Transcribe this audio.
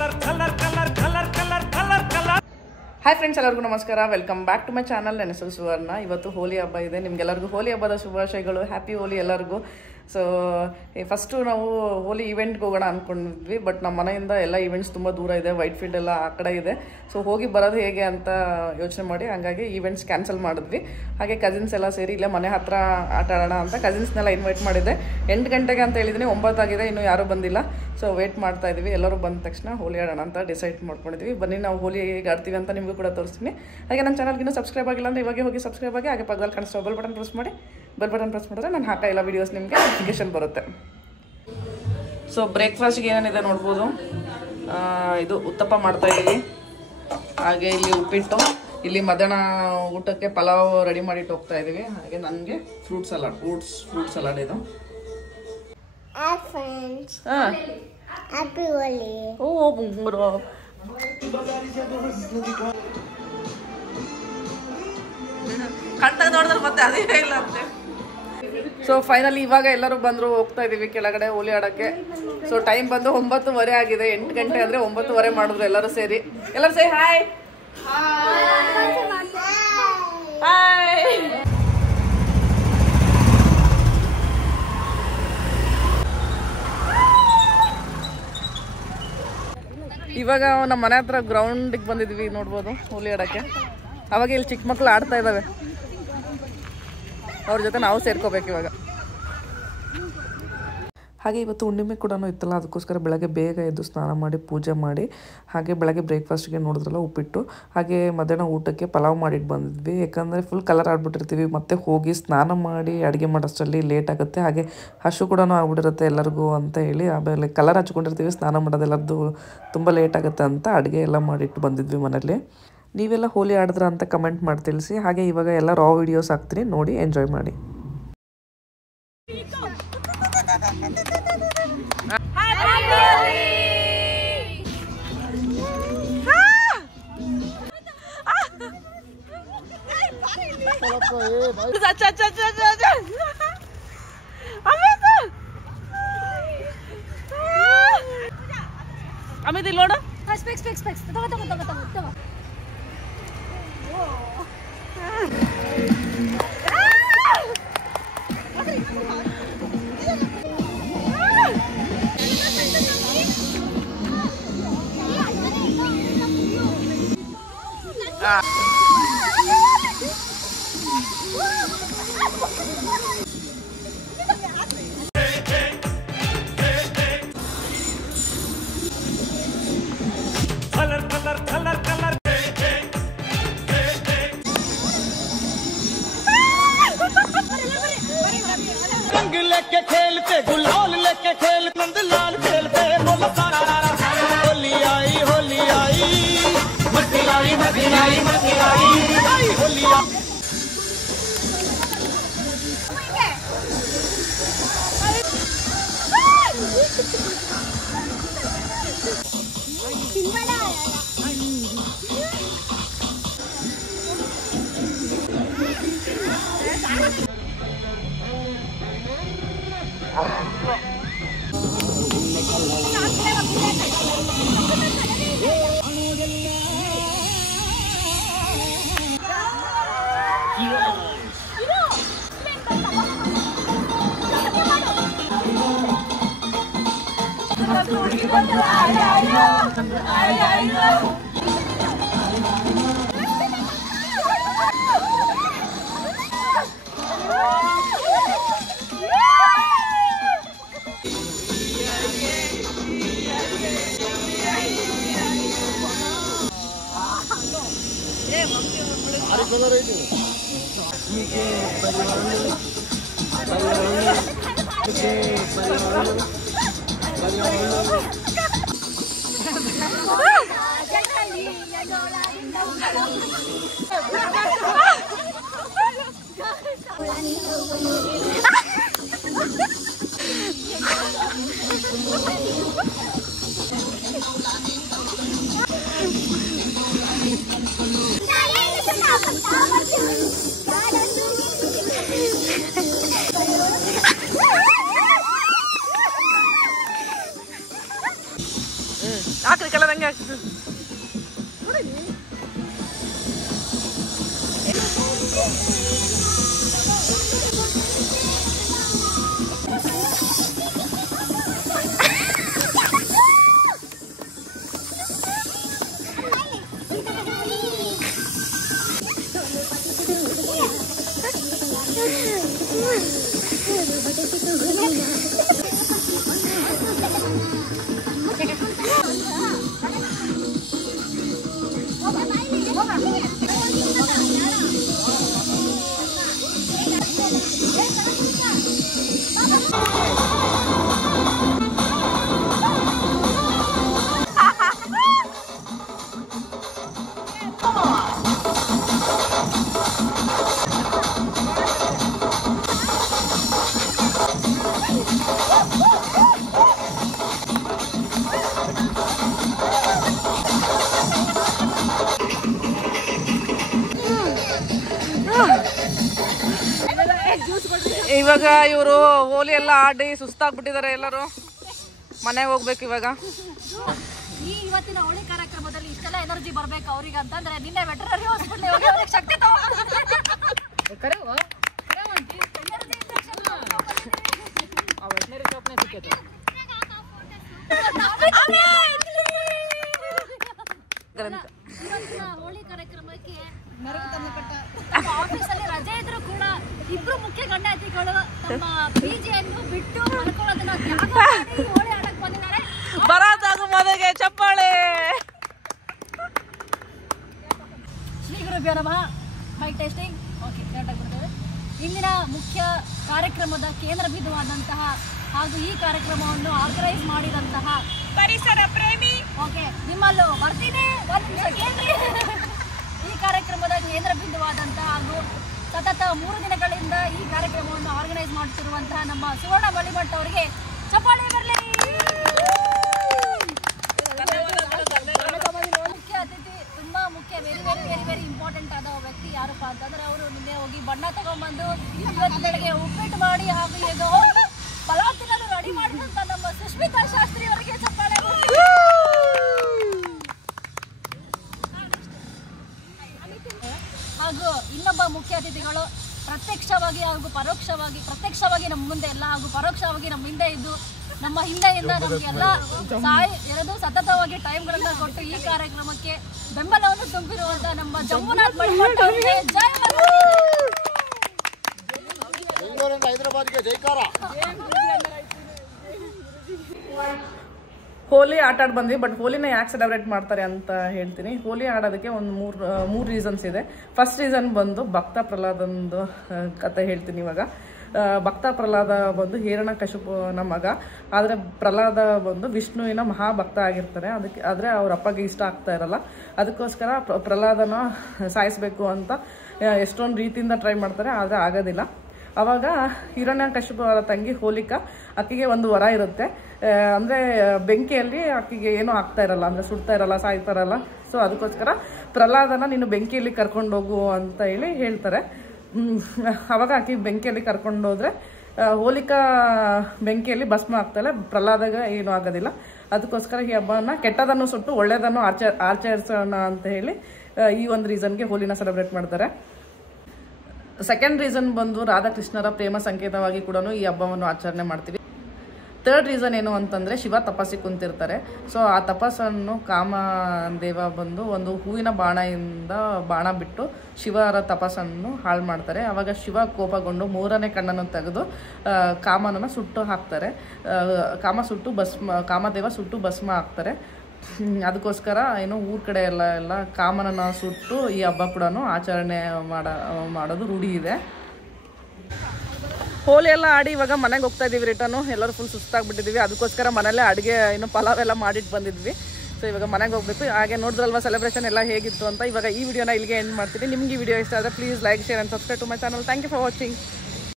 Hi friends, ಎಲ್ಲರಿಗೂ ನಮಸ್ಕಾರ. Welcome back to my channel. ನನ್ನ ಹೆಸರು ಸುವರ್ಣ. ಇವತ್ತು ಹೋಲಿ ಹಬ್ಬ ಇದೆ. ನಿಮ್ಗೆಲ್ಲರಿಗೂ ಹೋಲಿ ಹಬ್ಬದ ಶುಭಾಶಯಗಳು. ಹ್ಯಾಪಿ ಹೋಲಿ ಎಲ್ಲರಿಗೂ. ಸೊ ಫಸ್ಟು ನಾವು ಹೋಲಿ ಈವೆಂಟ್ಗೆ ಹೋಗೋಣ ಅಂದ್ಕೊಂಡಿದ್ವಿ. ಬಟ್ ನಮ್ಮ ಮನೆಯಿಂದ ಎಲ್ಲ ಈವೆಂಟ್ಸ್ ತುಂಬ ದೂರ ಇದೆ. ವೈಟ್ ಫೀಲ್ಡ್ ಎಲ್ಲ ಆ ಕಡೆ ಇದೆ. ಸೊ ಹೋಗಿ ಬರೋದು ಹೇಗೆ ಅಂತ ಯೋಚನೆ ಮಾಡಿ ಹಂಗಾಗಿ ಈವೆಂಟ್ಸ್ ಕ್ಯಾನ್ಸಲ್ ಮಾಡಿದ್ವಿ. ಹಾಗೆ ಕಸಿನ್ಸ್ ಎಲ್ಲ ಸೇರಿ ಇಲ್ಲೇ ಮನೆ ಹತ್ರ ಆಟ ಆಡೋಣ ಅಂತ ಕಸಿನ್ಸ್ನೆಲ್ಲ ಇನ್ವೈಟ್ ಮಾಡಿದ್ದೆ. 8 ಗಂಟೆಗೆ ಅಂತ ಹೇಳಿದ್ದೀನಿ, 9 ಆಗಿದೆ, ಇನ್ನೂ ಯಾರೂ ಬಂದಿಲ್ಲ. ಸೊ ವೇಟ್ ಮಾಡ್ತಾ ಇದ್ವಿ. ಎಲ್ಲರೂ ಬಂದ ತಕ್ಷಣ ಹೋಲಿ ಆಡೋಣ ಅಂತ ಡಿಸೈಡ್ ಮಾಡ್ಕೊಂಡಿದ್ವಿ. ಬನ್ನಿ ನಾವು ಹೋಲಿ ಹೇಗೆ ಆಡ್ತೀವಿ ಅಂತ ನಿಮಗೂ ಕೂಡ ತೋರಿಸ್ತೀನಿ. ಹಾಗೆ ನನ್ನ ಚಾನಲ್ಗಿನ್ನೂ ಸಬ್ಸ್ಕ್ರೈಬ್ ಆಗಿಲ್ಲ ಅಂದರೆ ಇವಾಗ ಹೋಗಿ ಸಬ್ಸ್ಕ್ರೈಬ್ ಆಗಿ, ಹಾಗೆ ಪಕ್ಕದಲ್ಲಿ ಕಾಣಿಸ್ತಾ ಬೆಲ್ ಬಟನ್ ಪ್ರೆಸ್ ಮಾಡಿ. ಬೆಲ್ ಬಟನ್ ಪ್ರೆಸ್ ಮಾಡಿದ್ರೆ ನಾನು ಹಾಕೋ ಎಲ್ಲ ವೀಡಿಯೋಸ್ ನಿಮಗೆ ನೋಟಿಫಿಕೇಶನ್ ಬರುತ್ತೆ. ಸೊ ಬ್ರೇಕ್ಫಾಸ್ಟ್ಗೆ ಏನೇನಿದೆ ನೋಡ್ಬೋದು. ಇದು ಉತ್ತಪ್ಪ ಮಾಡ್ತಾಯಿದ್ದೀವಿ. ಹಾಗೆ ಇಲ್ಲಿ ಉಪ್ಪಿಟ್ಟು, ಇಲ್ಲಿ ಮಧ್ಯಾಹ್ನ ಊಟಕ್ಕೆ ಪಲಾವ್ ರೆಡಿ ಮಾಡಿಟ್ಟು ಹೋಗ್ತಾ ಇದ್ದೀವಿ. ಹಾಗೆ ನನಗೆ ಫ್ರೂಟ್ ಸಲಾಡ್ ಇದು. ಕಣ್ಣ ನೋಡಿದ್ರೆ ಮತ್ತೆ ಅದೇ ಇಲ್ಲ ಅಂತೆ. ಸೊ ಫೈನಲಿ ಇವಾಗ ಎಲ್ಲರೂ ಬಂದರು, ಹೋಗ್ತಾ ಇದ್ದೀವಿ ಕೆಳಗಡೆ ಹೋಲಿ ಆಡೋಕ್ಕೆ. ಸೊ ಟೈಮ್ ಬಂದು 9:30 ಆಗಿದೆ. 8 ಗಂಟೆ ಅಂದರೆ 9:30 ಮಾಡಿದ್ರು ಎಲ್ಲರೂ ಸೇರಿ. Hi hi. ಇವಾಗ ನಮ್ಮ ಮನೆ ಹತ್ರ ಗ್ರೌಂಡಿಗೆ ಬಂದಿದ್ವಿ, ನೋಡ್ಬೋದು ಹೋಲಿ ಆಡೋಕ್ಕೆ. ಅವಾಗ ಇಲ್ಲಿ ಚಿಕ್ಕ ಮಕ್ಕಳು ಆಡ್ತಾ ಇದ್ದಾವೆ, ಅವ್ರ ಜೊತೆ ನಾವು ಸೇರ್ಕೋಬೇಕು ಇವಾಗ. ಹಾಗೆ ಇವತ್ತು ಹುಣ್ಣಿಮೆ ಕೂಡ ಇತ್ತಲ್ಲ, ಅದಕ್ಕೋಸ್ಕರ ಬೆಳಗ್ಗೆ ಬೇಗ ಎದ್ದು ಸ್ನಾನ ಮಾಡಿ ಪೂಜೆ ಮಾಡಿ, ಹಾಗೆ ಬೆಳಗ್ಗೆ ಬ್ರೇಕ್ಫಾಸ್ಟ್ಗೆ ನೋಡಿದ್ರಲ್ಲ ಉಪ್ಪಿಟ್ಟು, ಹಾಗೆ ಮಧ್ಯಾಹ್ನ ಊಟಕ್ಕೆ ಪಲಾವ್ ಮಾಡಿಟ್ಟು ಬಂದಿದ್ವಿ. ಯಾಕಂದರೆ ಫುಲ್ ಕಲರ್ ಆಡ್ಬಿಟ್ಟಿರ್ತೀವಿ, ಮತ್ತೆ ಹೋಗಿ ಸ್ನಾನ ಮಾಡಿ ಅಡುಗೆ ಮಾಡೋಷ್ಟರಲ್ಲಿ ಲೇಟ್ ಆಗುತ್ತೆ. ಹಾಗೆ ಹಸು ಕೂಡ ಆಗ್ಬಿಟ್ಟಿರುತ್ತೆ ಎಲ್ಲರಿಗೂ ಅಂತ ಹೇಳಿ, ಆಮೇಲೆ ಕಲರ್ ಹಚ್ಕೊಂಡಿರ್ತೀವಿ, ಸ್ನಾನ ಮಾಡೋದೆಲ್ಲದ್ದು ತುಂಬ ಲೇಟ್ ಆಗುತ್ತೆ ಅಂತ ಅಡುಗೆ ಎಲ್ಲ ಮಾಡಿಟ್ಟು ಬಂದಿದ್ವಿ ಮನೇಲಿ. ನೀವೆಲ್ಲ ಹೋಲಿ ಆಡಿದ್ರ ಅಂತ ಕಮೆಂಟ್ ಮಾಡಿ ತಿಳಿಸಿ. ಹಾಗೆ ಇವಾಗ ಎಲ್ಲ ರಾ ವಿಡಿಯೋಸ್ ಹಾಕ್ತೀನಿ, ನೋಡಿ ಎಂಜಾಯ್ ಮಾಡಿ. ಅಮಿತ್ ಇಲ್ಲಿ ನೋಡು. रंग लेके खेलते गुलाल लेके खेल नंदलाल खेलते बोलो सारा होली आई मस्ती आई होली आई। ಹಾಕ್ರಿ ಕಲರ್ ಇವಾಗ ಇವರು ಹೋಲಿ ಎಲ್ಲ ಆಡಿ ಸುಸ್ತಾಗ್ಬಿಟ್ಟಿದ್ದಾರೆ, ಎಲ್ಲರೂ ಮನೆಗೆ ಹೋಗ್ಬೇಕು ಇವಾಗ. ಈ ಇವತ್ತಿನ ಹೋಳಿ ಕಾರ್ಯಕ್ರಮದಲ್ಲಿ ಇಷ್ಟೆಲ್ಲ ಎನರ್ಜಿ ಬರ್ಬೇಕು ಅವ್ರಿಗೆ ಅಂತಂದ್ರೆ ನಿನ್ನೆ ವೆಟರನರಿ ಹಾಸ್ಪಿಟಲ್ ಹೋಗಿ ಅವ್ರಿಗೆ ಶಕ್ತಿ ಹೋಳಿ ಕಾರ್ಯಕ್ರಮಕ್ಕೆ ಆಫೀಸಲ್ಲಿ ರಜೆ ಇದ್ರು ಕೂಡ ಇಬ್ರು ಮುಖ್ಯ ಗಣ್ಯಾತಿಗಳು ತಮ್ಮ ಪಿಜಿಯನ್ನು ಬಿಟ್ಟು ಮಲ್ಕೊಳ್ಳೋದನ್ನ ತ್ಯಾಗ ಮಾಡಿ ಹೋಳಿ ಆಡಕ್ ಬಂದಿದ್ದಾರೆ. ಬರಾತಾಗು ಮನೆಗೆ ಚಪ್ಪಾಳೆ. ಶ್ರೀ ಗುರುಭ್ಯೋ ನಮಃ. Mic testing. ಓಕೆ, ಕರೆಕ್ಟಾಗಿ ಬರ್ತೇವೆ. ಇಂದಿನ ಮುಖ್ಯ ಕಾರ್ಯಕ್ರಮದ ಕೇಂದ್ರ ಬಿಂದುವಾದಂತಹ ಹಾಗೂ ಈ ಕಾರ್ಯಕ್ರಮವನ್ನು ಆರ್ಗನೈಸ್ ಮಾಡಿದಂತಹ ಪರಿಸರ ಪ್ರೇಮಿ ಓಕೆ ನಿಮ್ಮಲ್ಲೂ ಬರ್ತೀನಿ ಒಂದು ನಿಮಿಷ ಕೇಳ್ರಿ. ಈ ಕಾರ್ಯಕ್ರಮದ ಕೇಂದ್ರ ಬಿಂದುವಾದಂತಹ ಹಾಗೂ ಸತತ 3 ದಿನಗಳಿಂದ ಈ ಕಾರ್ಯಕ್ರಮವನ್ನು ಆರ್ಗನೈಸ್ ಮಾಡುತ್ತಿರುವಂತಹ ನಮ್ಮ ಸುವರ್ಣ ಬಳಿಮಠ್ ಅವರಿಗೆ ಚಪ್ಪಾಳೆ ಬರಲಿ. ಮುಖ್ಯ ಅತಿಥಿ ತುಂಬಾ ಮುಖ್ಯ, very very very very important ಆದ ವ್ಯಕ್ತಿ ಯಾರಪ್ಪ ಅಂತಂದ್ರೆ ಅವರು ನಿನ್ನೆ ಹೋಗಿ ಬಣ್ಣ ತಗೊಂಡ್ಬಂದು ಇವತ್ತು ಬೆಳಗ್ಗೆ ಉಪ್ಪಿಟ್ಟು ಮಾಡಿ ಹಾಗೂ ಈಗ ಹೋಗಿ ಪಲಾವ್ ತಿನ್ನಲು ರೆಡಿ ಮಾಡಿದಂತ ನಮ್ಮ ಸುಷ್ಮಿತಾ ಶಾಸ್ತ್ರಿ ಅವರಿಗೆ ಚಪ್ಪಾಳೆ. ಹಾಗೂ ಇನ್ನೊಬ್ಬ ಮುಖ್ಯ ಅತಿಥಿಗಳು ಪ್ರತ್ಯಕ್ಷವಾಗಿ ಹಾಗೂ ಪ್ರತ್ಯಕ್ಷವಾಗಿ ನಮ್ಮ ಮುಂದೆ ಎಲ್ಲ ಹಾಗೂ ಪರೋಕ್ಷವಾಗಿ ನಮ್ಮ ಹಿಂದೆ ಇದ್ದು ನಮ್ಮ ಹಿಂದೆಯಿಂದ ನಮಗೆಲ್ಲ ಎರಡು ಸತತವಾಗಿ ಟೈಮ್ಗಳನ್ನ ಕೊಟ್ಟು ಈ ಕಾರ್ಯಕ್ರಮಕ್ಕೆ ಬೆಂಬಲವನ್ನು ತುಂಬಿರುವಂತ ನಮ್ಮ ಜಂಬುನಾಥ್ ಬಳಿಮಠ್ ಅವರಿಗೆ ಜೈ. ಹೈದರಾಬಾದ್ಗೆ ಜೈಕಾರ. ಹೋಲಿ ಆಟ ಆಡಿ ಬಂದ್ವಿ, ಬಟ್ ಹೋಲಿನ ಯಾಕೆ ಸೆಲೆಬ್ರೇಟ್ ಮಾಡ್ತಾರೆ ಅಂತ ಹೇಳ್ತೀನಿ. ಹೋಲಿ ಆಡೋದಕ್ಕೆ ಒಂದು ಮೂರು ರೀಸನ್ಸ್ ಇದೆ. ಫಸ್ಟ್ ರೀಸನ್ ಬಂದು ಭಕ್ತ ಪ್ರಹ್ಲಾದಂದು ಕತೆ ಹೇಳ್ತೀನಿ ಇವಾಗ. ಭಕ್ತ ಪ್ರಹ್ಲಾದ ಬಂದು ಹಿರಣ್ಯಕಶಿಪುನ ಮಗ, ಆದರೆ ಪ್ರಹ್ಲಾದ ಬಂದು ವಿಷ್ಣುವಿನ ಮಹಾಭಕ್ತ ಆಗಿರ್ತಾರೆ. ಆದರೆ ಅವ್ರ ಅಪ್ಪಗೆ ಇಷ್ಟ ಆಗ್ತಾ ಇರಲ್ಲ. ಅದಕ್ಕೋಸ್ಕರ ಪ್ರಹ್ಲಾದನ ಸಾಯಿಸಬೇಕು ಅಂತ ಎಷ್ಟೊಂದು ರೀತಿಯಿಂದ ಟ್ರೈ ಮಾಡ್ತಾರೆ, ಆದರೆ ಆಗೋದಿಲ್ಲ. ಆವಾಗ ಹಿರಣ್ಯಕಶಿಪು ಅವರ ತಂಗಿ ಹೋಲಿಕಾ, ಆಕೆಗೆ ಒಂದು ವರ ಇರುತ್ತೆ. ಅಂದರೆ ಬೆಂಕಿಯಲ್ಲಿ ಆಕೆಗೆ ಏನೂ ಆಗ್ತಾ ಇರಲ್ಲ, ಅಂದರೆ ಸುಡ್ತಾ ಇರಲ್ಲ, ಸಾಯ್ತಾ ಇರಲ್ಲ. ಸೊ ಅದಕ್ಕೋಸ್ಕರ ಪ್ರಹ್ಲಾದನ ನೀನು ಬೆಂಕಿಯಲ್ಲಿ ಕರ್ಕೊಂಡೋಗು ಅಂತ ಹೇಳ್ತಾರೆ. ಆವಾಗ ಆಕೆ ಬೆಂಕಿಯಲ್ಲಿ ಕರ್ಕೊಂಡೋದ್ರೆ ಹೋಲಿಕಾ ಬೆಂಕಿಯಲ್ಲಿ ಭಸ್ಮ ಆಗ್ತಾಳೆ, ಪ್ರಹ್ಲಾದಾಗ ಏನೂ ಆಗೋದಿಲ್ಲ. ಅದಕ್ಕೋಸ್ಕರ ಈ ಹಬ್ಬನ ಕೆಟ್ಟದನ್ನು ಸುಟ್ಟು ಒಳ್ಳೆಯದನ್ನು ಆಚರಿಸೋಣ ಅಂತ ಹೇಳಿ ಈ ಒಂದು ರೀಸನ್ಗೆ ಹೋಲಿನ ಸೆಲೆಬ್ರೇಟ್ ಮಾಡ್ತಾರೆ. ಸೆಕೆಂಡ್ ರೀಸನ್ ಬಂದು ರಾಧಾಕೃಷ್ಣರ ಪ್ರೇಮ ಸಂಕೇತವಾಗಿ ಕೂಡ ಈ ಹಬ್ಬವನ್ನು ಆಚರಣೆ ಮಾಡ್ತೀವಿ. ಥರ್ಡ್ ರೀಸನ್ ಏನು ಅಂತಂದರೆ ಶಿವ ತಪಸ್ಸಿಗೆ ಕುಂತಿರ್ತಾರೆ. ಸೊ ಆ ತಪಸ್ಸನ್ನು ಕಾಮದೇವ ಬಂದು ಒಂದು ಹೂವಿನ ಬಾಣ ಬಿಟ್ಟು ಶಿವರ ತಪಸ್ಸನ್ನು ಹಾಳು ಮಾಡ್ತಾರೆ. ಆವಾಗ ಶಿವ ಕೋಪಗೊಂಡು 3ನೇ ಕಣ್ಣನ್ನು ತೆಗೆದು ಕಾಮನನ್ನು ಸುಟ್ಟು ಹಾಕ್ತಾರೆ. ಕಾಮದೇವ ಸುಟ್ಟು ಭಸ್ಮ ಆಗ್ತಾರೆ. ಅದಕ್ಕೋಸ್ಕರ ಏನು ಊರ ಕಡೆ ಎಲ್ಲ ಕಾಮನನ್ನು ಸುಟ್ಟು ಈ ಹಬ್ಬ ಕೂಡ ಆಚರಣೆ ಮಾಡೋದು ರೂಢಿ ಇದೆ. ಹೋಲಿ ಎಲ್ಲ ಆಡಿ ಇವಾಗ ಮನೆಗೆ ಹೋಗ್ತಾ ಇದ್ದೀವಿ ರಿಟರ್ನು. ಎಲ್ಲರೂ ಫುಲ್ ಸುಸ್ತಾಗ್ಬಿಟ್ಟಿದ್ದೀವಿ. ಅದಕ್ಕೋಸ್ಕರ ಮನೆಯಲ್ಲೇ ಅಡುಗೆ ಪಲಾವ್ ಎಲ್ಲ ಮಾಡಿಟ್ಟು ಬಂದಿದ್ವಿ. ಸೊ ಇವಾಗ ಮನೆಗೆ ಹೋಗ್ಬೇಕು. ಹಾಗೆ ನೋಡಿದ್ರಲ್ವ ಸೆಲೆಬ್ರೇಷನ್ ಎಲ್ಲ ಹೇಗಿತ್ತು ಅಂತ. ಇವಾಗ ಈ ವಿಡಿಯೋನ ಇಲ್ಲಿಗೆ ಎಂಡ್ ಮಾಡ್ತೀನಿ. ನಿಮ್ಗೆ ಈ ವಿಡಿಯೋ ಇಷ್ಟ ಆದರೆ please like, share and subscribe to my channel. Thank you for watching.